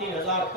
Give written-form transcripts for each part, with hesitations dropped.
3000,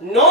9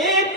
1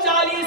40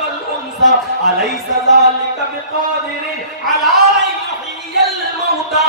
والأنثى أليس ذلك بقادر على أن يحيي الموتى।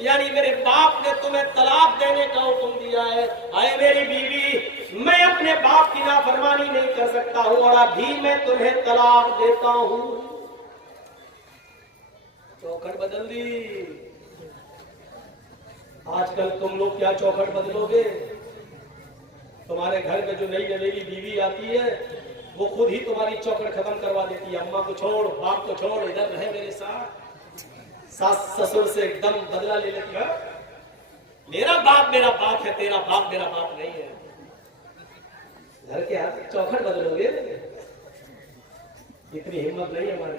یعنی میرے باپ نے تمہیں طلاق دینے کا حکم دیا ہے. اے میری بیوی میں اپنے باپ کی نافرمانی نہیں کر سکتا ہوں اور ابھی میں تمہیں طلاق دیتا ہوں. چوکھٹ بدل دی. آج کل تم لوگ کیا چوکھٹ بدلو گے؟ تمہارے گھر میں جو نئی نویلی بیوی آتی ہے وہ خود ہی تمہاری چوکھٹ ختم کروا دیتی ہے. اماں کو چھوڑ، باپ کو چھوڑ، ادھر رہے میرے ساتھ. ساس سسر سے ایک دم بدلہ لے لیتی ہے. میرا باپ ہے، تیرا باپ میرا باپ نہیں ہے. گھر کے ہاتھ چوکھٹ بدلو گے؟ اتنی ہمت نہیں ہمارے.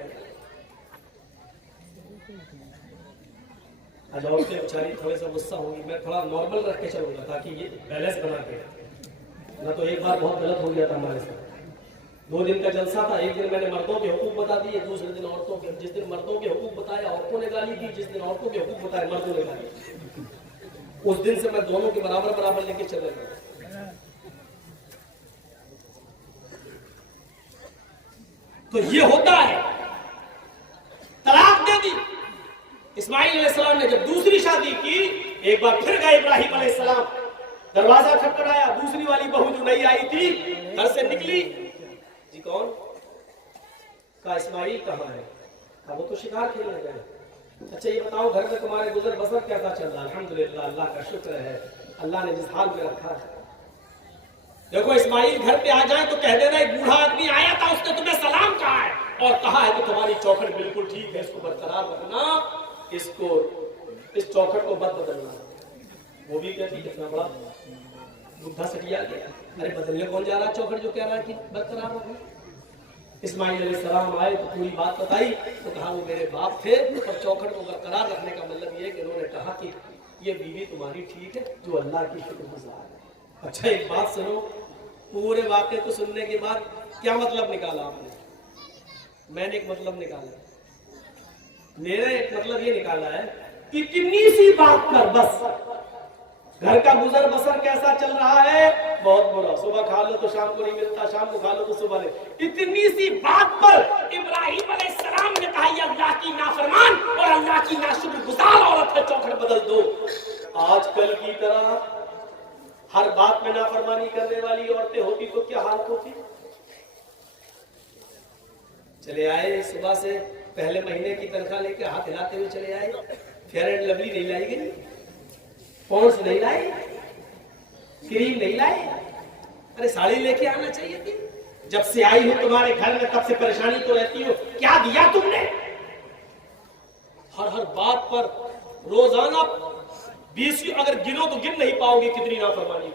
آج عورتیں بیچاری تھوڑے سا غصہ ہوگی. میں تھوڑا نارمل رکھ کے چلوں گا تاکہ یہ بیلنس بنا کے. نہ تو ایک بار بہت غلط ہو گیا تھا ہمارے ساتھ. 2 دن کا جلسہ تھا. ایک دن میں نے مردوں کے حقوق بتا دیے، دوسرے دن عورتوں کے. جس دن مردوں کے حقوق بتایا عورتوں نے گالی دی، جس دن عورتوں کے حقوق بتایا مردوں نے گالی دی. اس دن سے میں دونوں کے برابر لے کے چل رہا ہوں. تو یہ ہوتا ہے. طلاق دے دی. اسماعیل علیہ السلام نے جب دوسری شادی کی، ایک بار پھر گئے ابراہیم علیہ السلام. دروازہ کھٹکھٹایا. دوسری والی بہو جو نہیں آئی تھی گھر سے نکلی. جی کون؟ کہا اسماعیل کہاں ہے؟ کہا وہ تو شکار کھیلنے گئے. اچھا یہ بتاؤ گھر میں تمہارے گزر بسر کیسا چل رہا ہے؟ الحمدللہ اللہ کا شکر ہے، اللہ نے جس حال میں رکھا ہے. دیکھو اسماعیل گھر پہ آ جائیں تو کہہ دینا ایک بوڑھا آدمی آیا تھا، اس نے تمہیں سلام کہا ہے اور کہا ہے کہ تمہاری چوکھٹ بالکل ٹھیک ہے، اس کو برقرار رکھنا، اس چوکھٹ کو مت بدلنا. وہ بھی کہتی کتنا بڑا بڈھا سٹیا گیا. ارے بدلنے کون جا رہا چوکھٹ جو کہہ رہا ہے کہ برقرار رکھنا. اسماعیل علیہ السلام آئے تو پوری بات بتائی تو کہا وہ میرے باپ تھے اور چوکھٹ کو برقرار رکھنے کا مطلب یہ کہ انہوں نے کہا کہ یہ بیوی تمہاری ٹھیک ہے جو اللہ کی شکر گزار ہے. اچھا ایک بات سنو، پورے واقعے کو سننے کے بعد کیا مطلب نکالا آپ نے؟ میں نے ایک مطلب نکالا. میرا ایک مطلب یہ نکالا ہے کہ کتنی سی بات پر بس گھر کا گزر بسر کیسا چل رہا ہے، بہت برا. صبح کھا لو تو شام کو نہیں ملتا، شام کو کھا لو تو صبح نہیں. اتنی سی بات پر ابراہیم علیہ السلام نے کہا یہ اللہ کی نافرمان اور اللہ کی ناشکر گزار عورت ہے، چوکھٹ بدل دو. آج کل کی طرح ہر بات میں نافرمانی کرنے والی عورتیں ہوتی تو کیا حالت ہوتی. چلے آئے صبح سے پہلے مہینے کی تنخواہ لے کے ہاتھ ہلاتے ہوئے چلے آئے. فیئر اینڈ لولی نہیں لائی گئی، پونس نہیں لائی، کریم نہیں لائی. ارے ساڑی لے کے آنا چاہیے تھی. جب سے آئی ہو تمہارے گھر میں تب سے پریشانی تو رہتی ہو. کیا دیا تم نے؟ ہر بات پر روزانہ 20 اگر گنو تو گن نہیں پاؤ گے کتنی نافرمانی.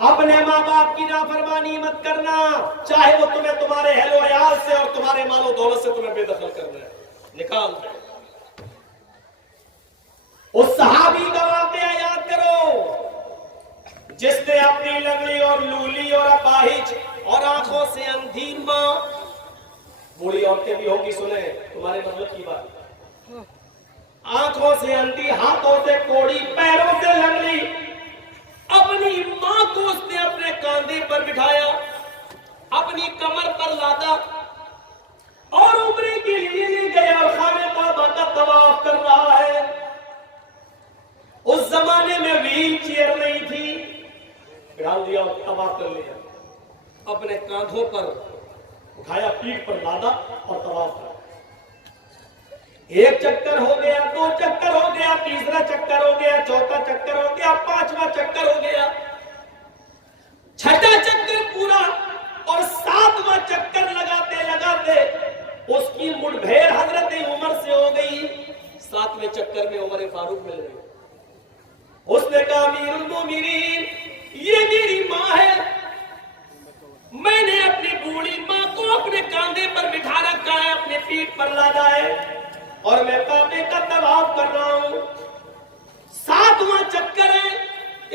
اپنے ماں باپ کی نافرمانی مت کرنا، چاہے وہ تمہیں تمہارے اہل و عیال سے اور تمہارے مال و دولت سے تمہیں بے دخل کرنا ہے. نکال دے. اس صحابی کا واقعہ یاد کرو جس نے اپنی لنگڑی اور لولی اور اپاہج اور آنکھوں سے اندھی ماں، بوڑھی عورتیں بھی ہوگی سنیں تمہارے مطلب کی بات، آنکھوں سے اندھی، ہاتھوں سے کوڑی، پیروں سے لنگڑی، اپنی ماں کو اس نے اپنے کاندھے پر بٹھایا، اپنی کمر پر لادا اور عمرے کے لیے لے گیا اور خانہ کعبہ کا طواف کر رہا ہے. اس زمانے میں ویل چیئر نہیں تھی. ڈال دیا اور طواف کر لیا، اپنے کاندھوں پر اٹھایا، پیٹھ پر لادا اور طواف کر. ایک چکر ہو گیا، 2 چکر ہو گیا، تیسرا چکر ہو گیا، چوتھا چکر ہو گیا، 5واں چکر ہو گیا، 6واں چکر پورا اور 7واں چکر لگاتے اس کی مٹبھیڑ حضرت عمر سے ہو گئی. 7ویں چکر میں عمر فاروق مل گئے. اس نے کہا امیر المومنین یہ میری ماں ہے، میں نے اپنی بوڑھی ماں کو اپنے کاندھے پر بٹھا رکھا ہے، اپنے پیٹھ پر لادا ہے اور میں کعبے کا طواف کر رہا ہوں. 7واں چکر ہے،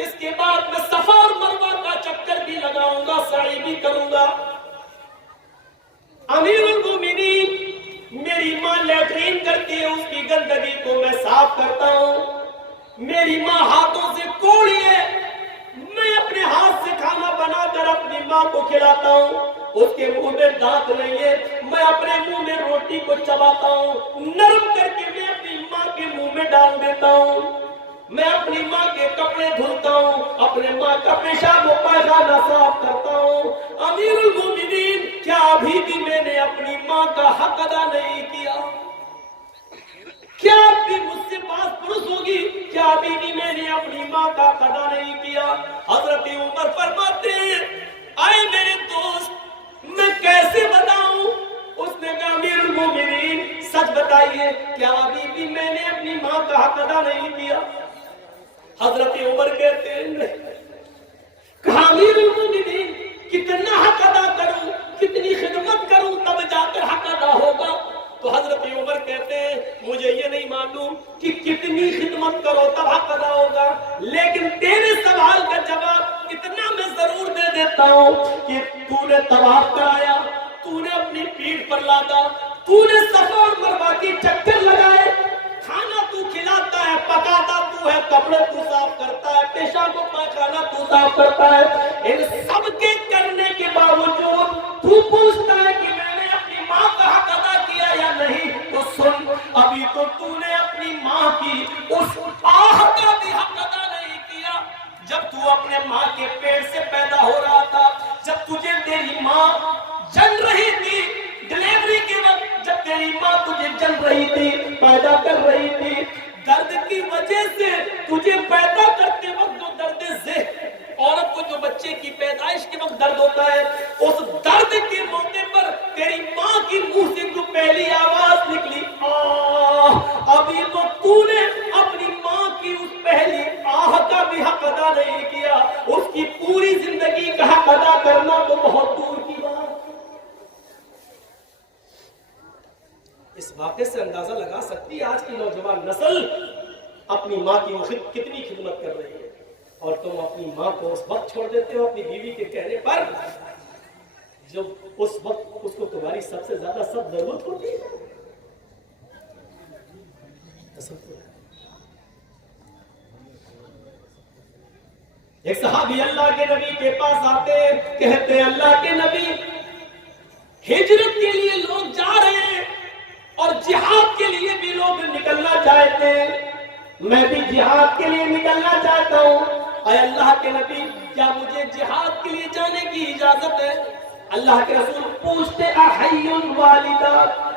اس کے بعد میں صفا اور مروہ کا چکر بھی لگاؤں گا، سعی بھی کروں گا. امیر المومنین میری ماں لیٹرین کرتی ہے، اس کی گندگی کو میں صاف کرتا ہوں. میری ماں ہاتھوں سے کوڑی ہے، میں اپنے ہاتھ سے کھانا بنا کر اپنی ماں کو کھلاتا ہوں. اس کے منہ میں دانت نہیں ہے، میں اپنے منہ میں روٹی کو چباتا ہوں، نرم کر کے میں اپنی ماں کے منہ میں ڈال میں اپنی ماں کے کپڑے دھلتا ہوں، اپنے ماں کا پیشاب و پائخانہ صاف کرتا ہوں۔ امیر المومنین، کیا ابھی بھی میں نے اپنی ماں کا حق ادا نہیں کیا؟ کیا اب بھی مجھ سے بات پرس ہوگی؟ کیا ابھی بھی میں نے اپنی ماں کا حق ادا نہیں کیا؟ حضرت عمر فرماتے ہیں، آئے میرے دوست، میں کیسے بتاؤں؟ اس نے کہا امیر المومنین سچ بتائیے، کیا ابھی بھی میں نے اپنی ماں کا حق ادا نہیں کیا؟ حضرت عمر کہتے ہیں، کہا امیر المومنین کتنا حق ادا کروں، کتنی خدمت کروں تب جا کر حق ادا ہوگا؟ تو حضرت عمر کہتے ہیں، مجھے یہ نہیں معلوم کہ کتنی خدمت کرو تب حق ادا ہوگا، لیکن تیرے سوال کا جواب اتنا میں ضرور دے دیتا ہوں کہ تو نے طواف کرایا، تو نے اپنی پیٹھ پر لادا، تو نے صفا اور مروہ کی چکر لگائے، کھانا تو کھلاتا ہے، پکاتا تو ہے، کپڑے تو صاف کرتا ہے، پیشاب و پائخانہ تو صاف کرتا ہے، ان سب کے کرنے کے باوجود تو پوچھتا ہے کہ میں نے اپنی ماں کا حق ادا کیا یا نہیں؟ تو سن، ابھی تو نے اپنی ماں کی اس آہ کا بھی حق ادا نہیں کیا۔ جب تو اپنے ماں کے پیٹ سے پیدا ہو رہا تھا، جب تجھے تیری ماں جن رہی تھی، ڈلیوری کے وقت جب تیری ماں تجھے جن رہی تھی، پیدا کر رہی تھی، درد کی وجہ سے تجھے پیدا کرتے وقت جو درد ذہن، عورت کو جو بچے کی پیدائش کے وقت درد ہوتا ہے، اس درد کے موقع پر تیری ماں کی منہ سے جو پہلی آواز نکلی، آہ، ابھی تو نے اپنی ماں کی اس پہلی آہ کا بھی حق ادا نہیں کیا، اس کی پوری زندگی کا حق ادا کرنا تو بہت دور کی بات۔ اس واقعے سے اندازہ لگا سکتی ہے آج کی نوجوان نسل اپنی ماں کی کتنی خدمت کر رہی ہے، اور تم اپنی ماں کو اس وقت چھوڑ دیتے ہو اپنی بیوی کے کہنے پر جب اس وقت اس کو تمہاری سب سے زیادہ سب ضرورت ہوتی ہے۔ ایک صحابی اللہ کے نبی کے پاس آتے، کہتے ہیں اللہ کے نبی، ہجرت کے لیے لوگ جا رہے ہیں اور جہاد کے لیے بھی لوگ نکلنا چاہتے ہیں، میں بھی جہاد کے لیے نکلنا چاہتا ہوں، اے اللہ کے نبی کیا مجھے جہاد کے لیے جانے کی اجازت ہے؟ اللہ کے رسول پوچھتے، احی الوالدہ،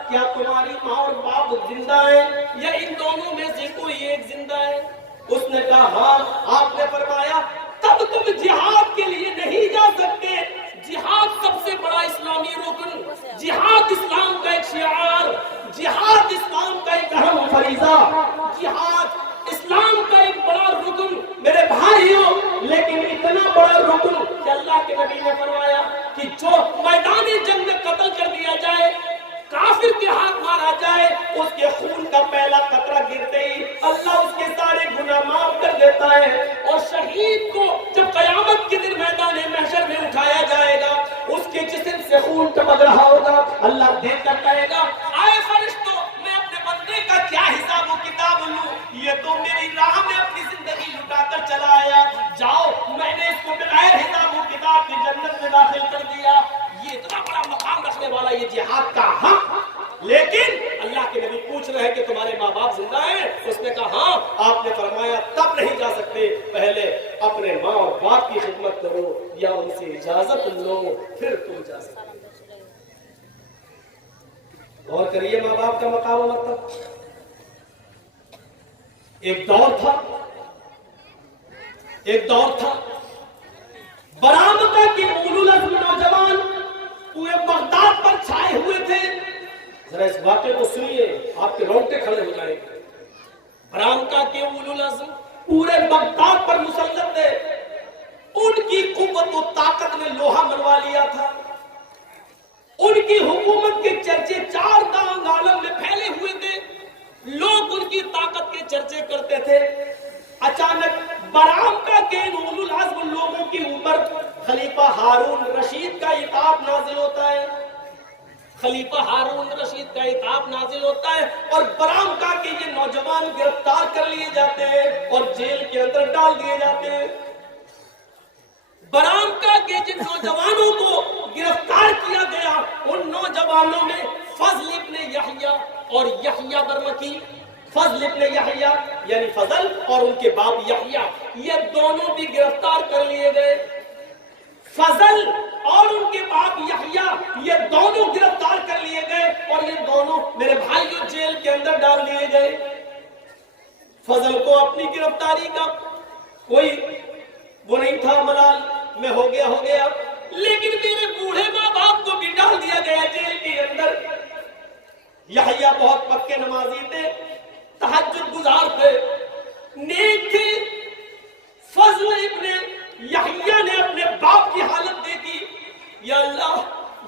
کیا تمہاری ماں اور باپ زندہ ہیں یا ان دونوں میں سے کوئی ایک زندہ ہے؟ اس نے کہا ہاں۔ آپ نے فرمایا تب تم جہاد کے لیے نہیں جا سکتے، جہاد سب سے بڑا اسلامی رکن، جہاد اسلام کا ایک شعار، جہاد اسلام کا ایک اہم فریضہ، جہاد اسلام کا ایک بڑا رکن میرے بھائیوں، لیکن اتنا بڑا رکن کہ اللہ کے نبی نے فرمایا کہ جو میدان جنگ میں قتل کر دیا جائے، کافر کے ہاتھ مارا جائے، اس کے خون کا پہلا قطرہ گرتے ہی اللہ اس کے سارے گناہ معاف کر دیتا ہے، اور شہید کو جب قیامت کے دن میدان محشر میں اٹھایا جائے گا، اس کے جسم سے خون ٹپک رہا ہوگا، اللہ دیکھ کر کہے گا، آئے فرشتوں، میں اپنے بندے کا کیا حساب و کتاب لوں؟ یہ تو میری راہ میں اپنی زندگی لٹا کر چلا آیا، جاؤ میں نے اس کو بغیر حساب و کتاب کی جنت میں داخل کر دیا۔ یہ اتنا بڑا مقام رکھنے والا یہ جہاد کا حق، لیکن اللہ کے نبی پوچھ رہے ہیں کہ تمہارے ماں باپ زندہ ہیں؟ اس نے کہا ہاں۔ آپ نے فرمایا تب نہیں جا سکتے، پہلے اپنے ماں اور باپ کی خدمت کرو یا ان سے اجازت لو، پھر تم جا سکتے۔ اور کریے ماں باپ کا مقام و مرتبہ۔ ایک دور تھا برآمدہ کے اولو العزم نوجوان پورے بغداد پر چھائے ہوئے تھے۔ ذرا اس واقعے کو سنیے، آپ کے رونگٹے کھڑے ہو جائیں گے۔ برآمدہ کے اولو العزم پورے بغداد پر مسلط تھے، ان کی قوت و طاقت نے لوہا منوا لیا تھا، ان کی حکومت کے چرچے چار دانگ عالم میں پھیلے ہوئے تھے، لوگ ان کی طاقت کے چرچے کرتے تھے۔ اچانک برآمدہ کے اولو العزم لوگوں کے اوپر خلیفہ ہارون رشید کا عتاب نازل ہوتا ہے، خلیفہ ہارون رشید کا عتاب نازل ہوتا ہے، اور برآمدہ کے یہ نوجوان گرفتار کر لیے جاتے ہیں اور جیل کے اندر ڈال دیے جاتے ہیں۔ برآمدہ کے جن نوجوانوں کو گرفتار کیا گیا، ان نوجوانوں میں فضل ابن یحییٰ اور یحییٰ برمکی، فضل ابن یحییٰ یعنی فضل اور ان کے باپ یحییٰ یہ دونوں بھی گرفتار کر لیے گئے. فضل اور ان کے باپ یحییٰ یہ دونوں گرفتار کر لیے گئے اور یہ دونوں میرے بھائیوں جیل کے اندر ڈال دیے گئے. فضل کو اپنی گرفتاری کا کوئی وہ نہیں تھا، ملال میں ہو گیا، لیکن میرے بوڑھے ماں باپ کو بھی ڈال دیا گیا جیل کے اندر. یحییٰ بہت پکے نمازی تھے، تہجد گزار تھے، نیک تھے. فضل ابن یحییٰ نے اپنے باپ کی حالت دیکھی، یا اللہ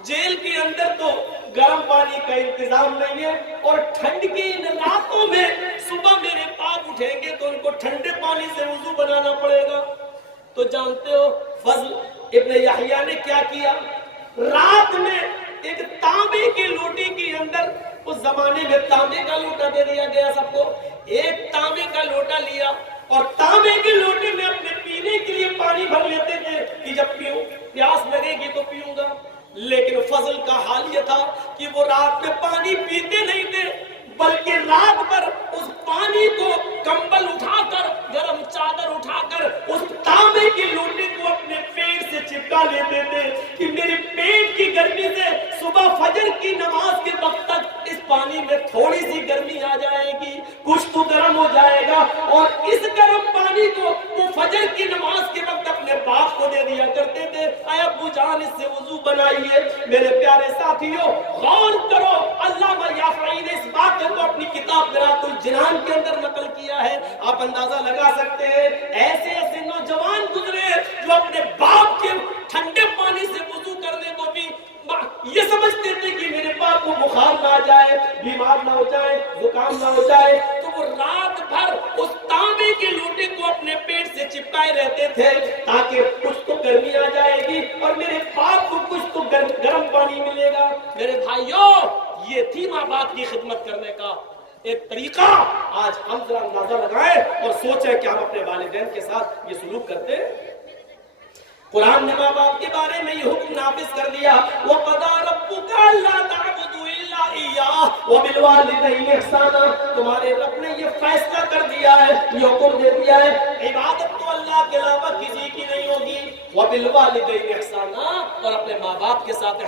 جیل کے اندر تو گرم پانی کا انتظام نہیں ہے اور ٹھنڈ کی ان راتوں میں صبح میرے باپ اٹھیں گے تو ان کو ٹھنڈے پانی سے وضو بنانا پڑے گا. تو جانتے ہو فضل ابن یحییٰ نے کیا کیا؟ رات میں ایک تانبے کی لوٹی کے اندر، اس زمانے میں تانبے کا لوٹا دے دیا گیا سب کو، ایک تانبے کا لوٹا لیا اور تانبے کی لوٹی میں اپنے پینے کے لیے پانی بھر لیتے تھے کہ جب پیوں پیاس لگے گی تو پیوں گا. لیکن فضل کا حال یہ تھا کہ وہ رات میں پانی پیتے نہیں تھے، بلکہ رات بھر اس پانی کو کمبل اٹھا کر، گرم چادر اٹھا کر اس تانبے کی لوٹی کو اپنے پیٹ سے چپکا لیتے تھے کہ میرے پیٹ کی گرمی سے صبح فجر کی نماز کے وقت تک اس پانی میں تھوڑی سی گرمی آ جائے گی، کچھ تو گرم ہو جائے گا. اور اس گرم پانی کو وہ فجر کی نماز کے وقت اپنے باپ کو دے دیا کرتے تھے. اے ابو جان اس سے وضو بنائیے. میرے پیارے ساتھیوں غور کرو، علامہ یافعی نے اس بات کو اپنی کتاب قرات الجنان کے اندر نقل کیا ہے. آپ اندازہ لگا سکتے ہیں ایسے ایسے نوجوان گزرے جو اپنے باپ کے ٹھنڈے پانی سے وضو کرنے کو بھی یہ سمجھتے تھے کہ میرے باپ کو بخار نہ آ جائے، بیمار نہ ہو جائے، زکام نہ ہو جائے، تو وہ رات بھر اس تانبے کے لوٹے کو اپنے پیٹ سے چپکائے رہتے تھے تاکہ کچھ تو گرمی آ جائے گی اور میرے باپ کو کچھ تو گرم پانی ملے گا. میرے بھائیوں یہ تھی ماں باپ کی خدمت کرنے کا ایک طریقہ. آج ہم ذرا اندازہ لگائیں اور سوچیں کہ ہم اپنے والدین کے ساتھ یہ سلوک کرتے ہیں. قرآن نے ماں باپ کے بارے میں یہ حکم نافذ کر دیا، وَقَضَىٰ رَبُّكَ أَلَّا تَعْبُدُوا إِلَّا إِيَّاهُ وَبِالْوَالِدَيْنِ إِحْسَانًا. تمہارے رب نے یہ فیصلہ کر دیا ہے، یہ حکم دے دیا ہے، عبادت تو اللہ کے علاوہ کسی کی نہیں ہوگی. وَبِالْوَالِدَيْنِ إِحْسَانًا، اور اپنے ماں باپ کے ساتھ